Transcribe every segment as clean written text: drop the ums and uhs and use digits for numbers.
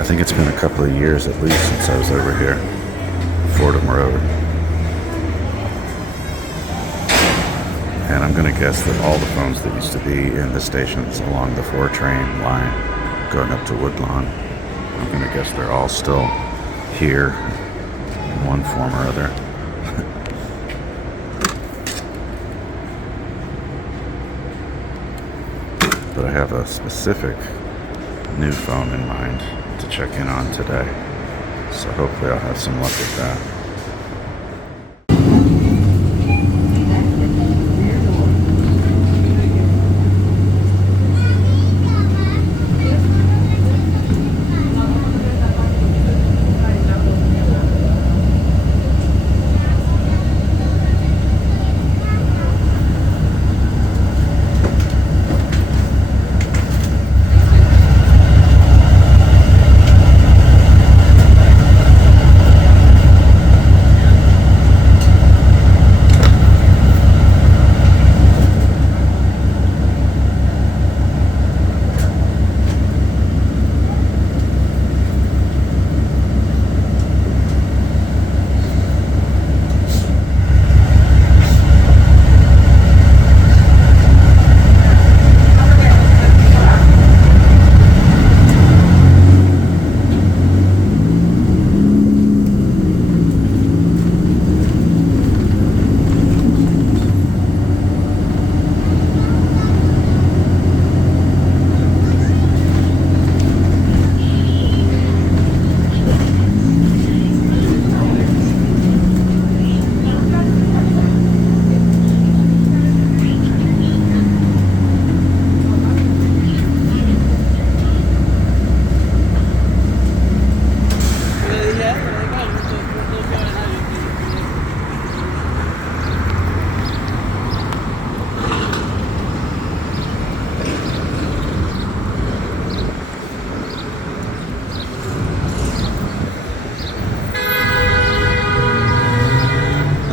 I think it's been a couple of years at least since I was over here. Fordham Road. And I'm going to guess that all the phones that used to be in the stations along the 4 train line going up to Woodlawn, I'm going to guess they're all still here in one form or other. But I have a specific new phone in mind to check in on today. So hopefully I'll have some luck with that.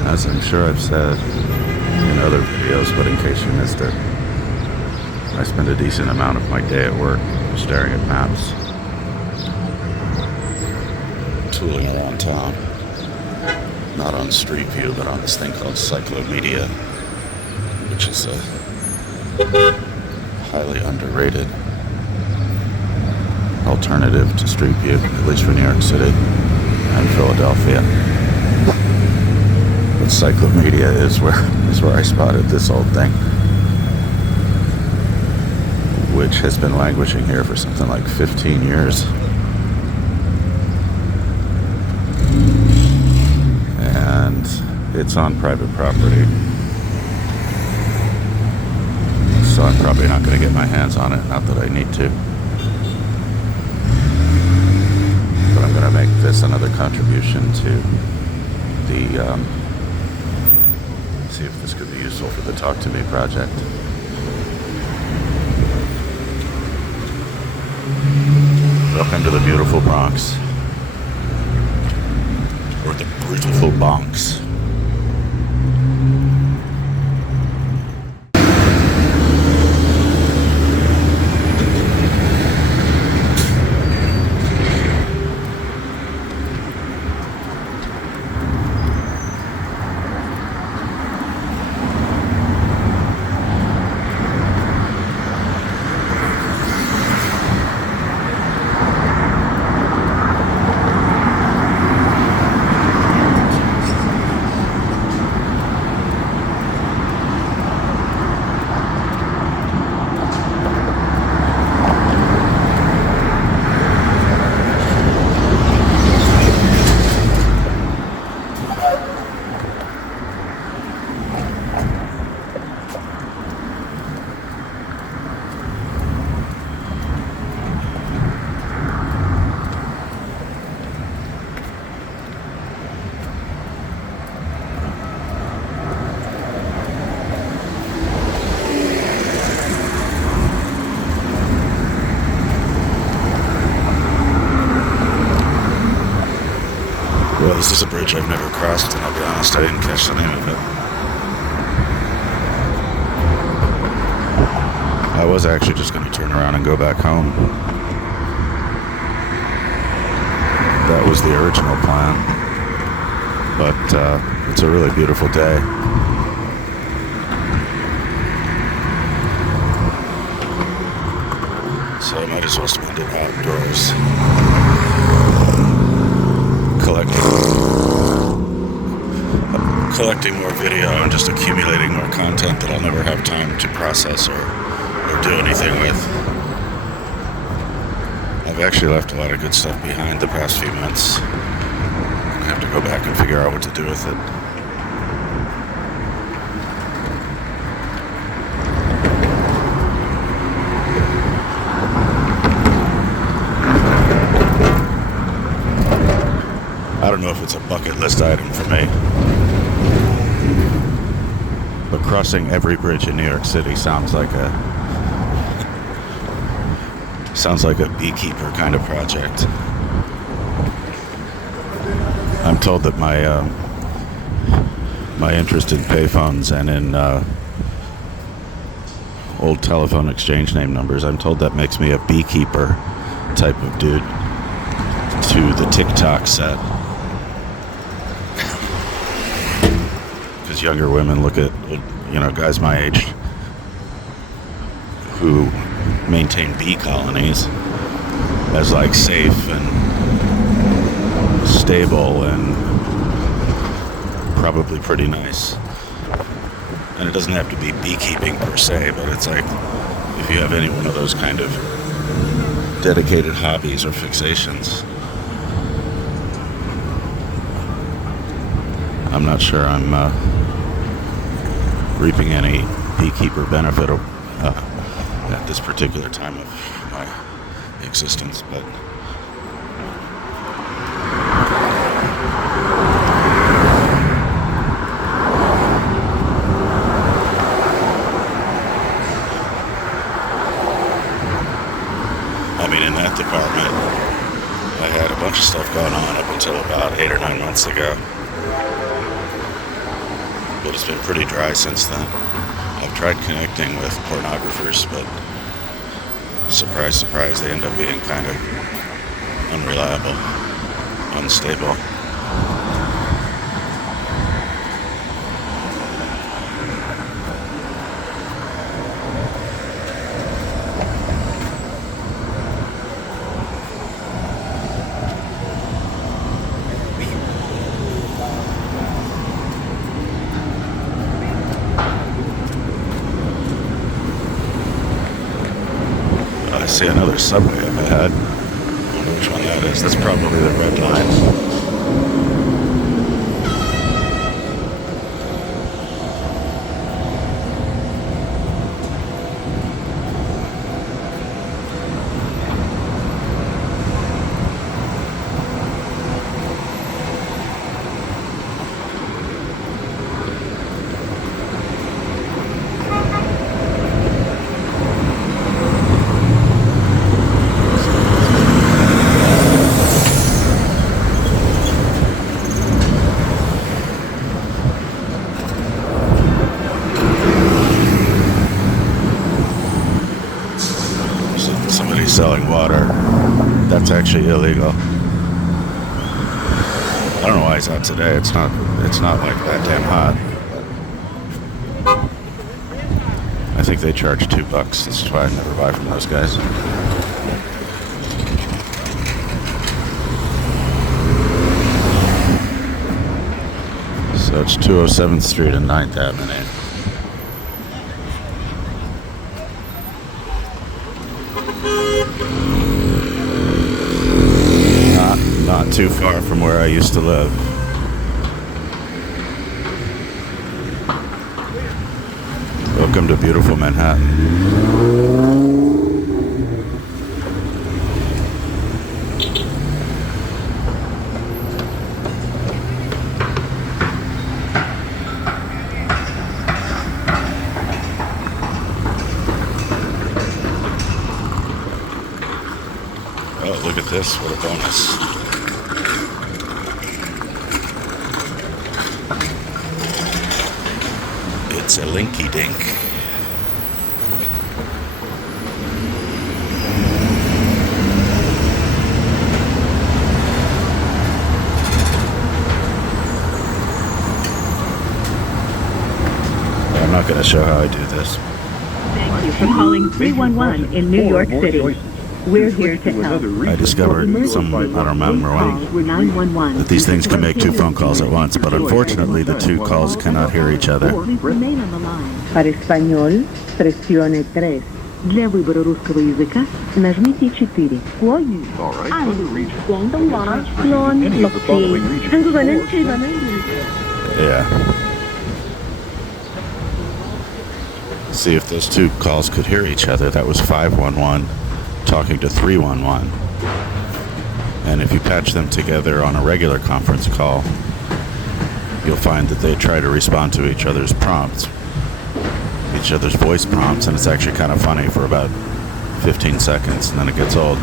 As I'm sure I've said in other videos, but in case you missed it, I spend a decent amount of my day at work staring at maps, tooling around town, not on Streetview, but on this thing called Cyclomedia, which is a highly underrated alternative to Streetview, at least for New York City and Philadelphia. But Cyclomedia is where I spotted this old thing, which has been languishing here for something like 15 years. And it's on private property, so I'm probably not going to get my hands on it, not that I need to. But I'm going to make this another contribution to the, see if this could be useful for the Talk to Me project. Welcome to the beautiful Bronx. Or the beautiful Bronx. Well, this is a bridge I've never crossed, and I'll be honest, I didn't catch the name of it. I was actually just going to turn around and go back home. That was the original plan. But it's a really beautiful day. So I might as well spend it outdoors. Collecting more video and just accumulating more content that I'll never have time to process or do anything with. I've actually left a lot of good stuff behind the past few months. I have to go back and figure out what to do with it. I don't know if it's a bucket list item for me, but crossing every bridge in New York City sounds like a beekeeper kind of project. I'm told that my interest in payphones and in old telephone exchange name numbers, I'm told that makes me a beekeeper type of dude to the TikTok set. Because younger women look at, guys my age who maintain bee colonies as like safe and stable and probably pretty nice. And it doesn't have to be beekeeping per se, but it's like if you have any one of those kind of dedicated hobbies or fixations, I'm not sure I'm reaping any beekeeper benefit at this particular time of my existence, but I mean, in that department, I had a bunch of stuff going on up until about 8 or 9 months ago. But it's been pretty dry since then. I've tried connecting with pornographers, but surprise, surprise, they end up being kind of unreliable, unstable. I see another subway up ahead. I don't know which one that is. That's probably the red line. Selling water. That's actually illegal. I don't know why he's out today. It's not like that damn hot. I think they charge $2. That's why I never buy from those guys. So it's 207th Street and 9th Avenue. Not too far from where I used to live. Welcome to beautiful Manhattan. Oh, look at this. What a bonus. It's a linky dink. not going to show how I do this. Thank you for calling 311 in New York City. We're here to help. I discovered I don't remember when, that these things can make two phone calls at once, but unfortunately the two calls cannot hear each other. Remain on the line. Para español, presione 3. Для выбора русского языка нажмите 4. Yeah. See if those two calls could hear each other. That was 511 talking to 311. And if you patch them together on a regular conference call, you'll find that they try to respond to each other's prompts, each other's voice prompts, and it's actually kind of funny for about 15 seconds, and then it gets old.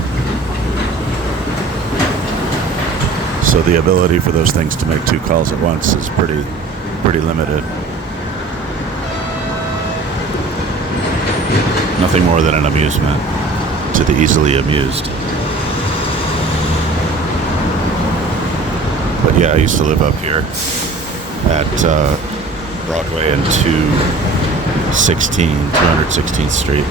So the ability for those things to make two calls at once is pretty limited. Nothing more than an amusement to the easily amused. But yeah, I used to live up here at Broadway and 216th Street.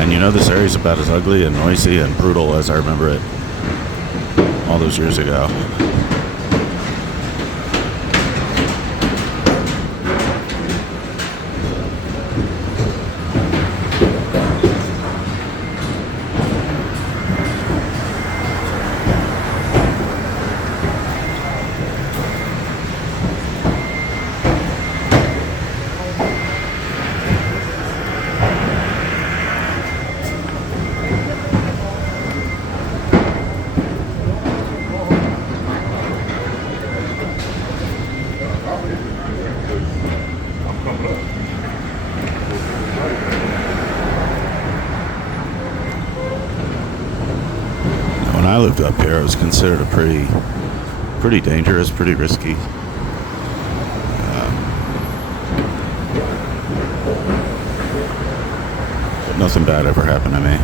And you know, this area's about as ugly and noisy and brutal as I remember it all those years ago. When I lived up here, it was considered a pretty dangerous, pretty risky. But nothing bad ever happened to me.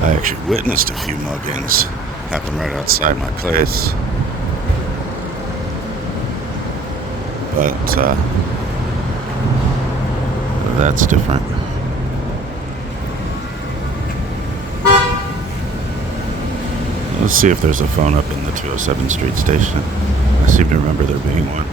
I actually witnessed a few muggings happen right outside my place. But that's different. Let's see if there's a phone up in the 207th Street station. I seem to remember there being one.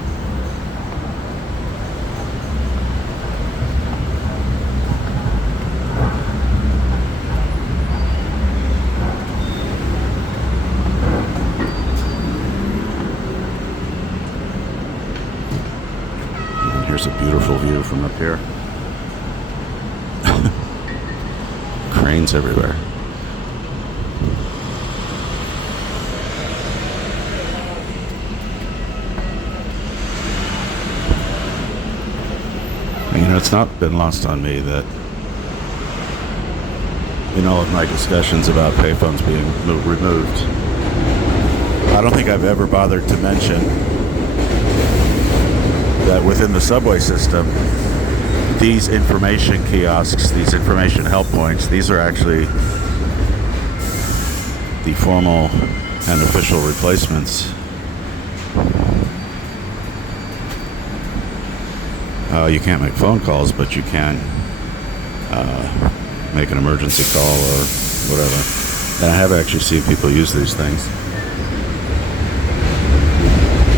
Here's a beautiful view from up here. Cranes everywhere. You know, it's not been lost on me that in all of my discussions about payphones being removed, I don't think I've ever bothered to mention that within the subway system, these information kiosks, these information help points, these are actually the formal and official replacements. You can't make phone calls, but you can make an emergency call or whatever. And I have actually seen people use these things.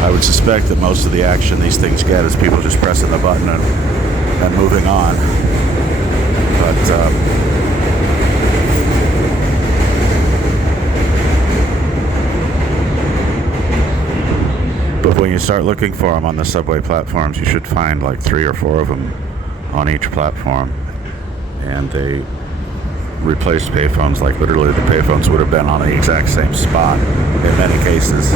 I would suspect that most of the action these things get is people just pressing the button and moving on. But when you start looking for them on the subway platforms, you should find like 3 or 4 of them on each platform. And they replaced payphones, like literally the payphones would have been on the exact same spot in many cases.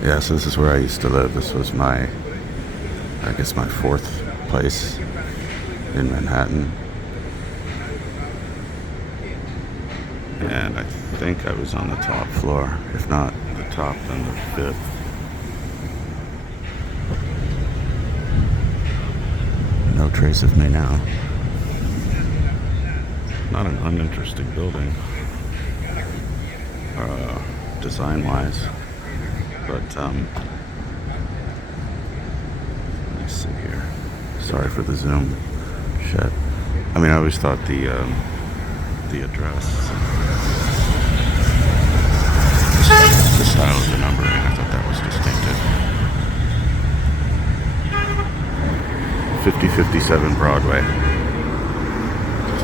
Yeah, so this is where I used to live. This was my, I guess, my fourth place in Manhattan. And I think I was on the top floor. If not the top, then the fifth. No trace of me now. Not an uninteresting building, design-wise. But, let's see here. Sorry for the zoom. Shit. I mean, I always thought the address, the style of the numbering, I thought that was distinctive. 5057 Broadway.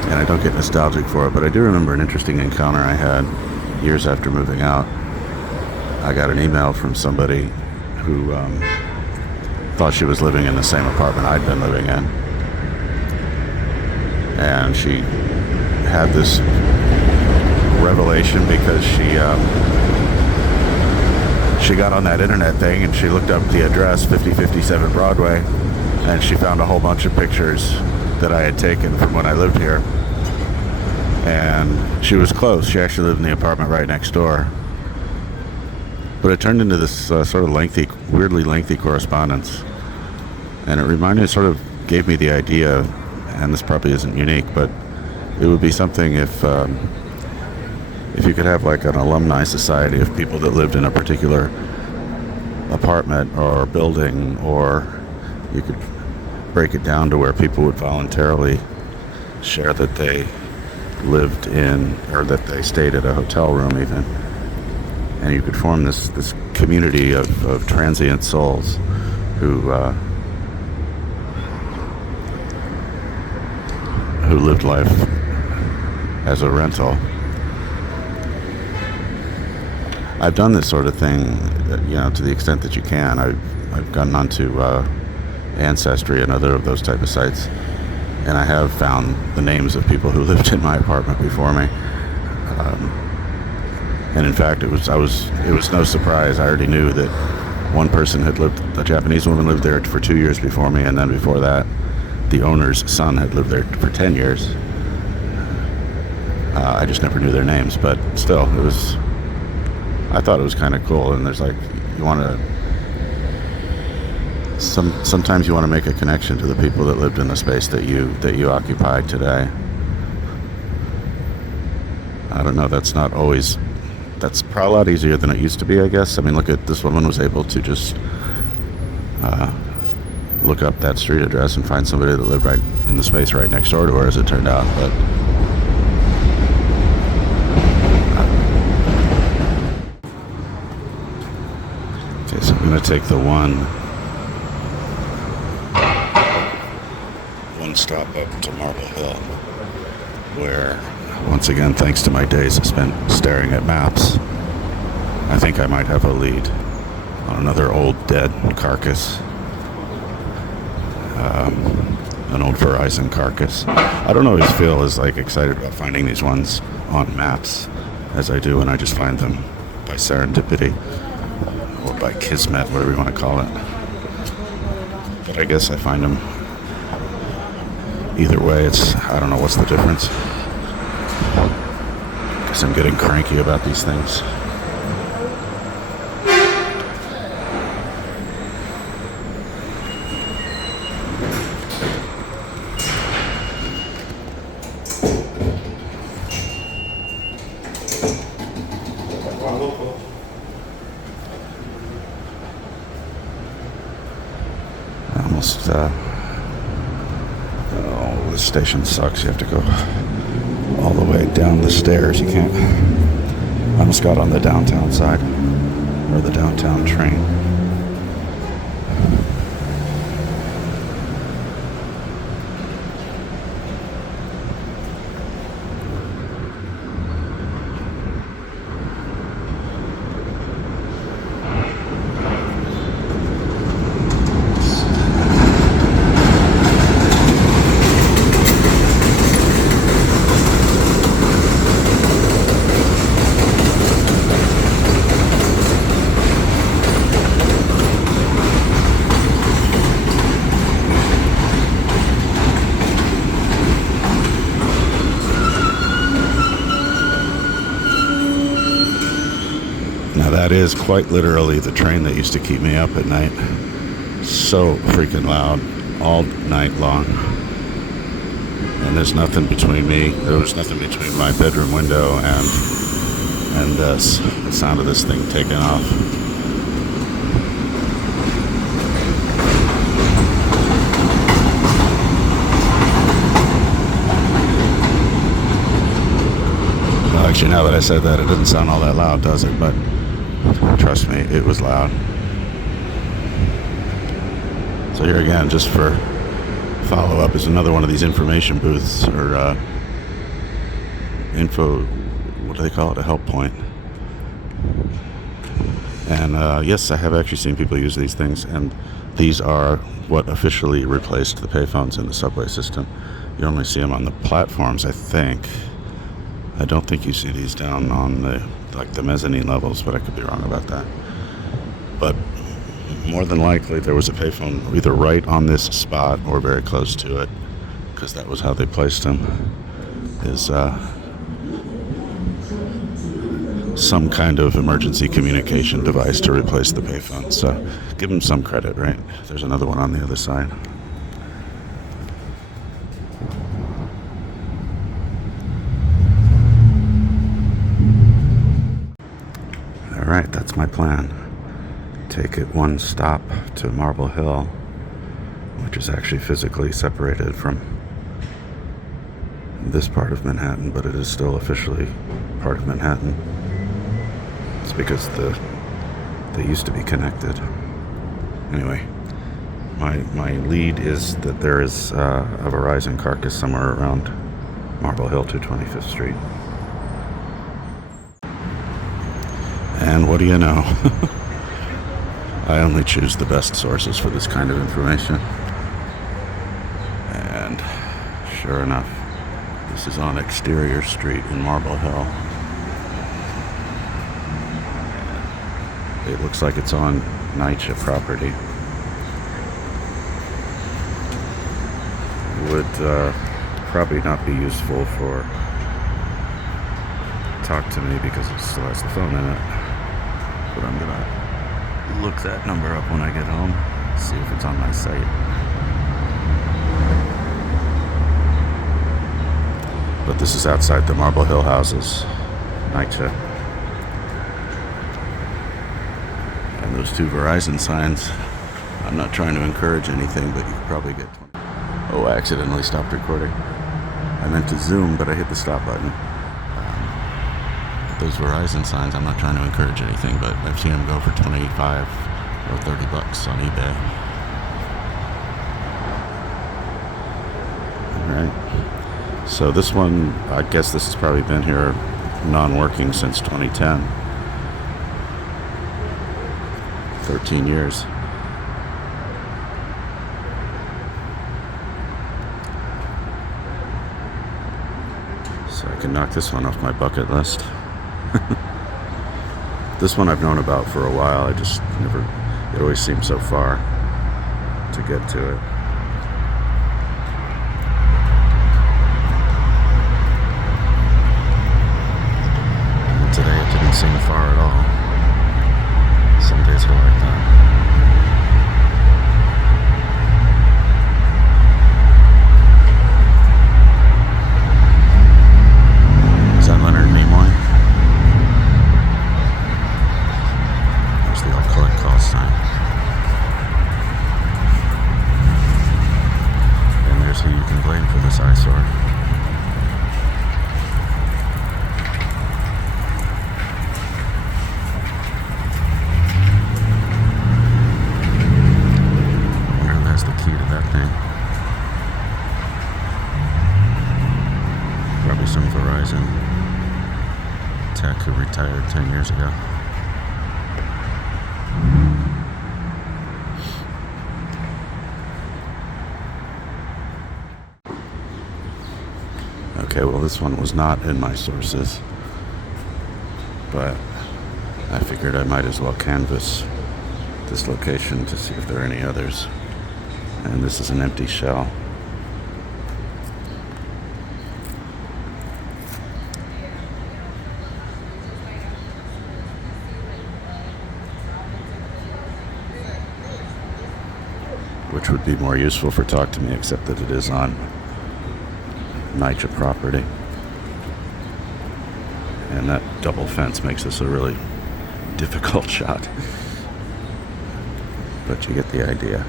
And I don't get nostalgic for it, but I do remember an interesting encounter I had years after moving out. I got an email from somebody who thought she was living in the same apartment I'd been living in. And she had this revelation because she got on that internet thing and she looked up the address, 5057 Broadway, and she found a whole bunch of pictures that I had taken from when I lived here. And she was close. She actually lived in the apartment right next door. But it turned into this sort of lengthy, weirdly lengthy correspondence. And it sort of gave me the idea, and this probably isn't unique, but it would be something if you could have like an alumni society of people that lived in a particular apartment or building, or you could break it down to where people would voluntarily share that they lived in, or that they stayed at a hotel room even. And you could form this community of transient souls who lived life as a rental. I've done this sort of thing, to the extent that you can. I've gotten onto Ancestry and other of those type of sites, and I have found the names of people who lived in my apartment before me. And in fact, it was no surprise. I already knew that one person had lived, a Japanese woman lived there for 2 years before me, and then before that, the owner's son had lived there for 10 years. I just never knew their names, but still, I thought it was kind of cool. And there's like, sometimes you want to make a connection to the people that lived in the space that you occupy today. I don't know, that's probably a lot easier than it used to be, I guess. I mean, look at this woman was able to just look up that street address and find somebody that lived right in the space right next door to her, as it turned out. But okay, so I'm going to take the one stop up to Marble Hill, where, once again, thanks to my days spent staring at maps, I think I might have a lead on another old dead carcass. An old Verizon carcass. I don't always feel as excited about finding these ones on maps as I do when I just find them by serendipity or by kismet, whatever you want to call it. But I guess I find them either way. I don't know what's the difference. Guess I'm getting cranky about these things. The station sucks. You have to go all the way down the stairs. You can't. I almost got on the downtown side, or the downtown train. That is quite literally the train that used to keep me up at night. So freaking loud all night long. And there's nothing between me. There was nothing between my bedroom window and this. The sound of this thing taking off. Well, actually, now that I said that, it doesn't sound all that loud, does it? But trust me, it was loud. So here again, just for follow-up, is another one of these information booths, or what do they call it, a help point. And yes, I have actually seen people use these things, and these are what officially replaced the payphones in the subway system. You only see them on the platforms, I think. I don't think you see these down on the mezzanine levels, but I could be wrong about that. But more than likely there was a payphone either right on this spot or very close to it, because that was how they placed them, is some kind of emergency communication device to replace the payphone. So give them some credit, right? There's another one on the other side. Alright, that's my plan. Take it one stop to Marble Hill, which is actually physically separated from this part of Manhattan, but it is still officially part of Manhattan. It's because they used to be connected. Anyway, my lead is that there is a Verizon carcass somewhere around Marble Hill to 25th Street. And what do you know? I only choose the best sources for this kind of information. And sure enough, this is on Exterior Street in Marble Hill. It looks like it's on NYCHA property. Would probably not be useful for talk to me because it still has the phone in it. But I'm gonna look that number up when I get home, see if it's on my site. But this is outside the Marble Hill houses, NYCHA. And those two Verizon signs, I'm not trying to encourage anything, but you could probably get 20. Oh, I accidentally stopped recording. I meant to zoom, but I hit the stop button. Those Verizon signs, I'm not trying to encourage anything, but I've seen them go for 25 or 30 bucks on eBay. Alright. So this one, I guess this has probably been here non-working since 2010. 13 years. So I can knock this one off my bucket list. This one I've known about for a while. I just never, it always seemed so far to get to it. And today it didn't seem far at all. Some days are like that. Some Verizon tech who retired 10 years ago. Okay, well this one was not in my sources, but I figured I might as well canvass this location to see if there are any others. And this is an empty shell. which would be more useful for Talk to Me, except that it is on NYCHA property. And that double fence makes this a really difficult shot. But you get the idea.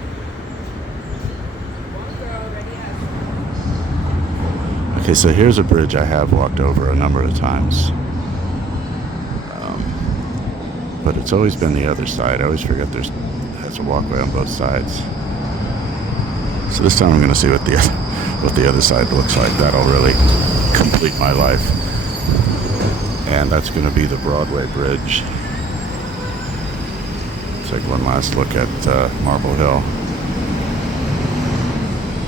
Okay, so here's a bridge I have walked over a number of times. But it's always been the other side. I always forget has a walkway on both sides. So this time I'm going to see what the other side looks like. That'll really complete my life. And that's going to be the Broadway Bridge. Take one last look at Marble Hill.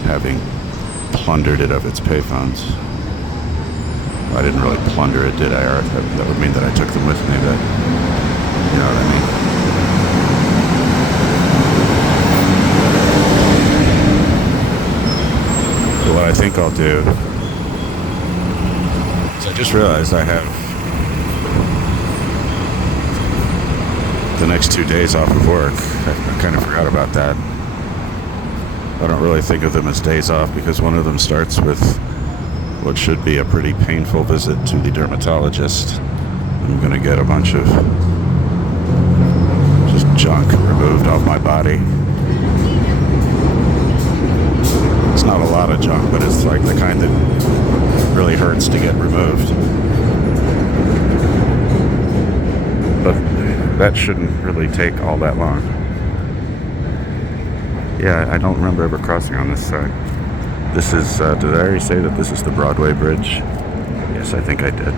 Having plundered it of its payphones. I didn't really plunder it, did I? Or that would mean that I took them with me, but you know what I mean. But what I think I'll do is I just realized I have the next 2 days off of work. I kind of forgot about that. I don't really think of them as days off because one of them starts with what should be a pretty painful visit to the dermatologist. I'm going to get a bunch of just junk removed off my body. It's not a lot of junk, but it's like the kind that really hurts to get removed. But that shouldn't really take all that long. Yeah, I don't remember ever crossing on this side. This is, did I already say that this is the Broadway Bridge? Yes, I think I did.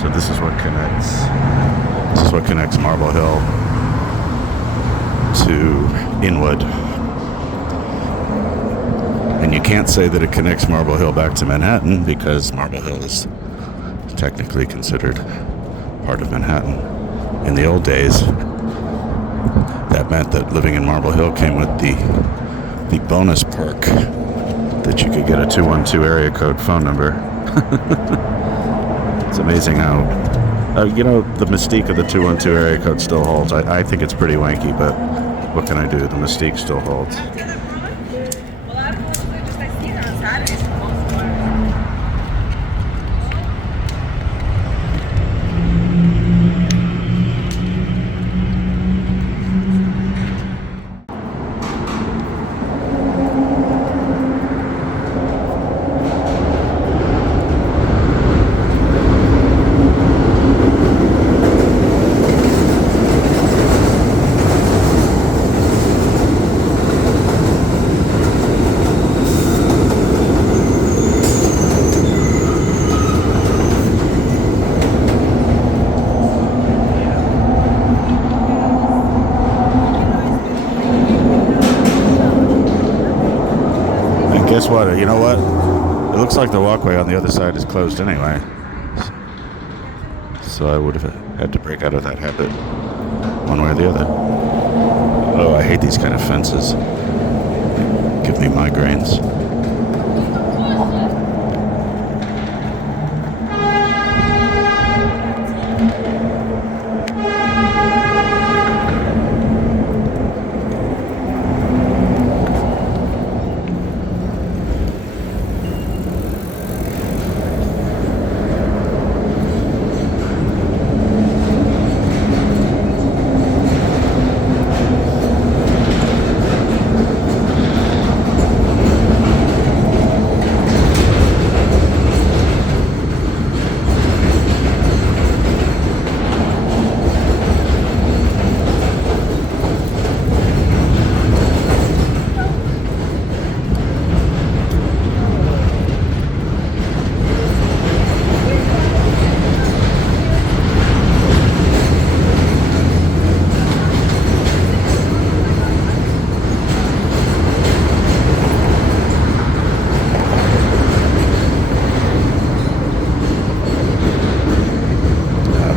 So this is what connects Marble Hill to Inwood. And you can't say that it connects Marble Hill back to Manhattan because Marble Hill is technically considered part of Manhattan. In the old days, that meant that living in Marble Hill came with the bonus perk that you could get a 212 area code phone number. It's amazing how, the mystique of the 212 area code still holds. I think it's pretty wanky, but what can I do? The mystique still holds. Guess what? You know what? It looks like the walkway on the other side is closed anyway. So I would have had to break out of that habit one way or the other. Oh, I hate these kind of fences. They give me migraines.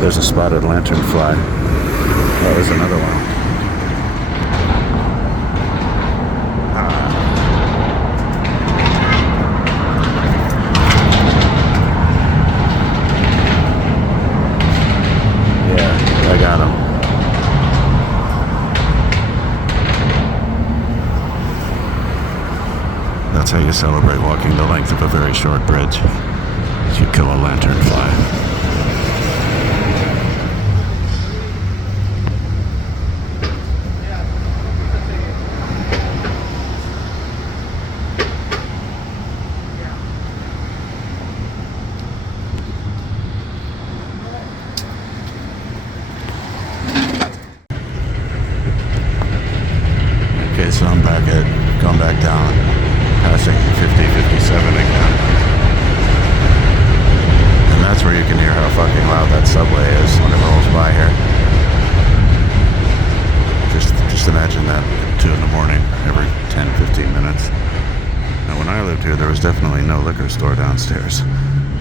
There's a spotted lanternfly. Oh, there's another one. celebrate walking the length of a very short bridge. You kill a lanternfly. Okay, so I'm going back down, passing 50, 57 again. And that's where you can hear how fucking loud that subway is when it rolls by here. Just imagine that at 2 in the morning, every 10, 15 minutes. Now, when I lived here, there was definitely no liquor store downstairs.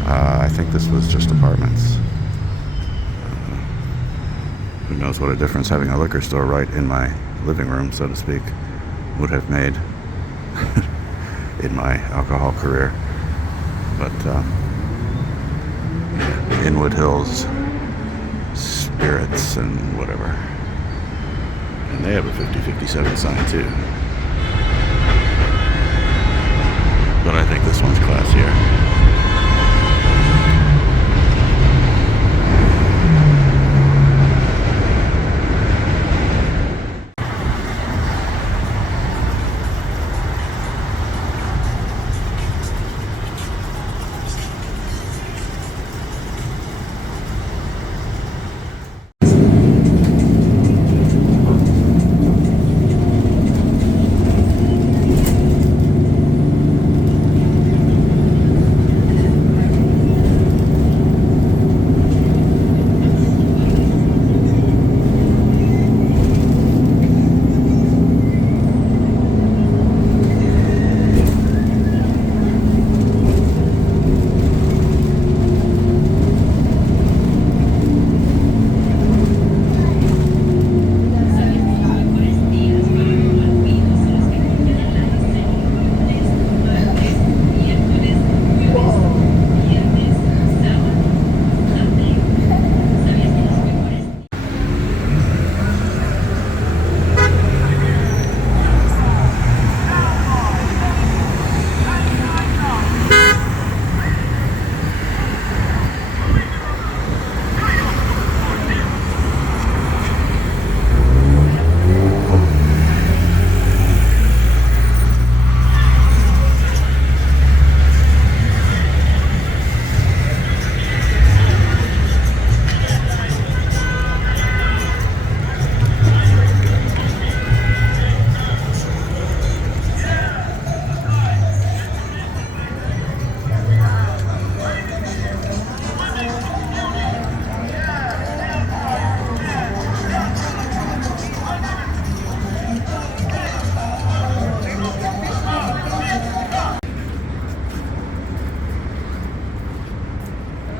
I think this was just apartments. Who knows what a difference having a liquor store right in my living room, so to speak, would have made in my alcohol career. But yeah, Inwood Hills Spirits and whatever. And they have a 50-57 sign too. But I think this one's classier.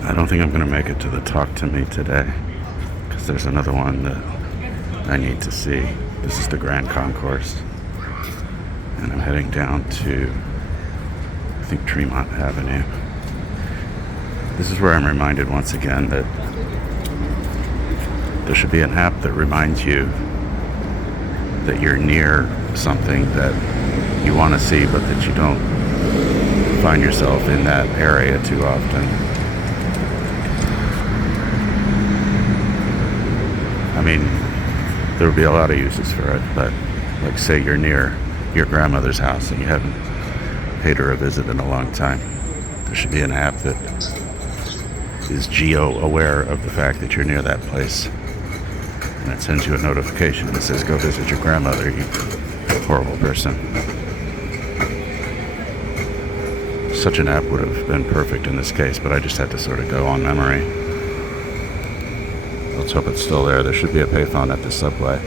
I don't think I'm going to make it to the Talk to Me today, because there's another one that I need to see. This is the Grand Concourse, and I'm heading down to, I think, Tremont Avenue. This is where I'm reminded once again that there should be an app that reminds you that you're near something that you want to see, but that you don't find yourself in that area too often. I mean, there would be a lot of uses for it, but like say you're near your grandmother's house and you haven't paid her a visit in a long time. There should be an app that is geo-aware of the fact that you're near that place. And it sends you a notification that says, go visit your grandmother, you horrible person. Such an app would have been perfect in this case, but I just had to sort of go on memory. Let's hope it's still there. There should be a payphone at the subway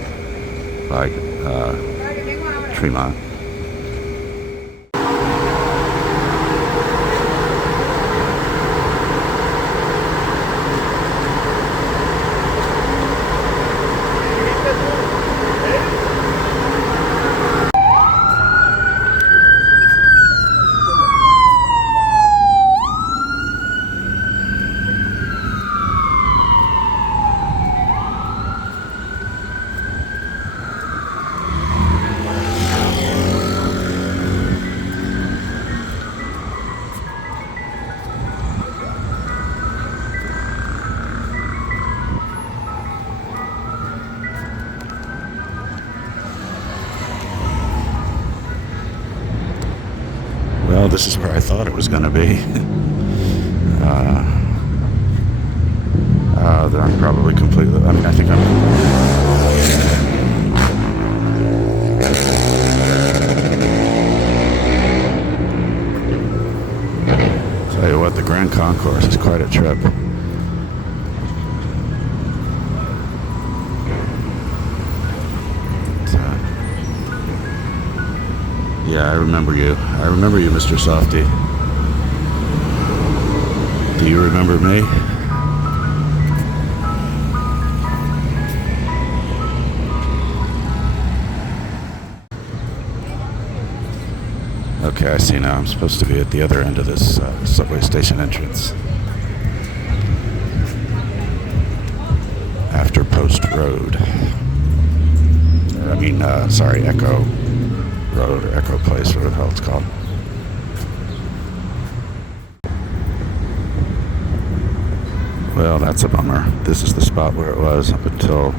by Tremont. this is where I thought it was going to be. That I'm probably completely... I mean, I think I'm... Tell you what, the Grand Concourse is quite a trip. Yeah, I remember you. I remember you, Mr. Softy. Do you remember me? Okay, I see now. I'm supposed to be at the other end of this subway station entrance. After Post Road. Sorry, Echo Road or Echo Place, whatever the hell it's called. Well, that's a bummer. This is the spot where it was up until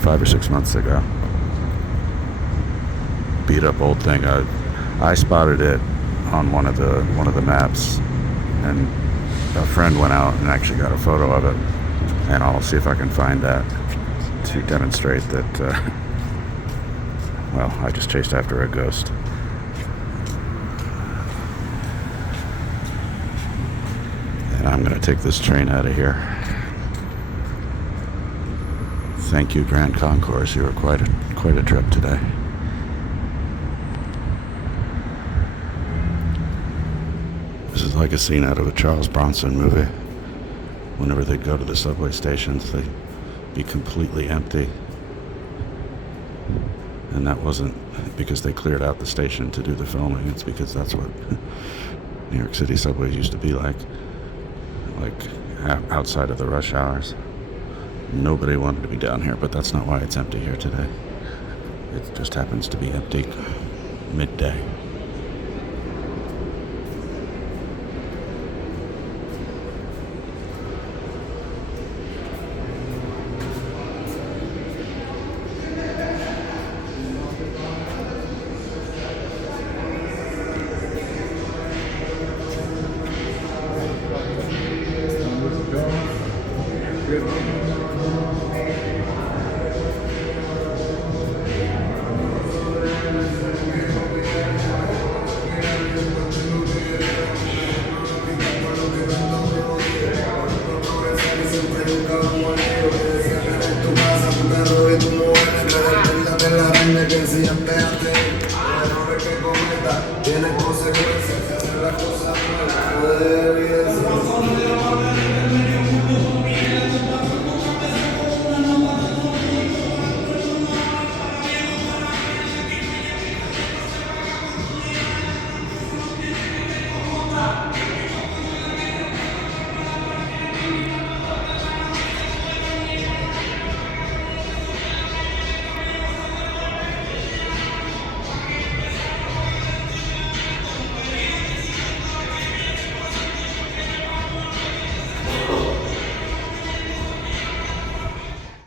5 or 6 months ago. Beat up old thing. I spotted it on one of the maps, and a friend went out and actually got a photo of it, and I'll see if I can find that to demonstrate that. Well, I just chased after a ghost. And I'm going to take this train out of here. Thank you, Grand Concourse. You were quite a trip today. This is like a scene out of a Charles Bronson movie. Whenever they'd go to the subway stations, they'd be completely empty. And that wasn't because they cleared out the station to do the filming. It's because that's what New York City subways used to be like outside of the rush hours. Nobody wanted to be down here, but that's not why it's empty here today. It just happens to be empty midday.